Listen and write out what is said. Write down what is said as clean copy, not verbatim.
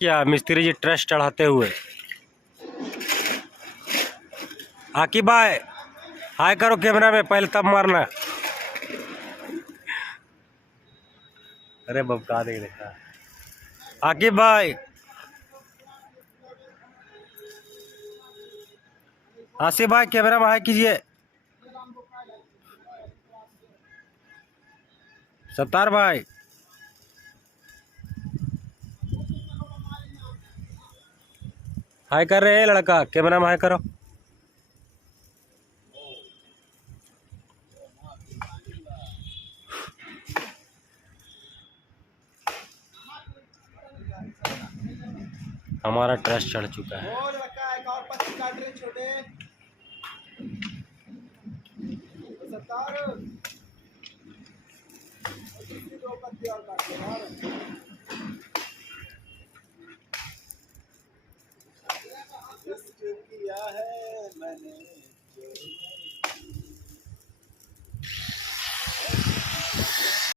क्या मिस्त्री जी ट्रस्ट चढ़ाते हुए। आकी भाई हाय करो कैमरा में, पहले तब मारना। अरे बबका नहीं देखा। आकी भाई, आसिफ भाई कैमरा में हाय कीजिए। सत्तार भाई, हाय कर रहे हैं लड़का, कैमरा में हाय करो। हमारा ट्रस्ट चढ़ चुका है। किया है मैंने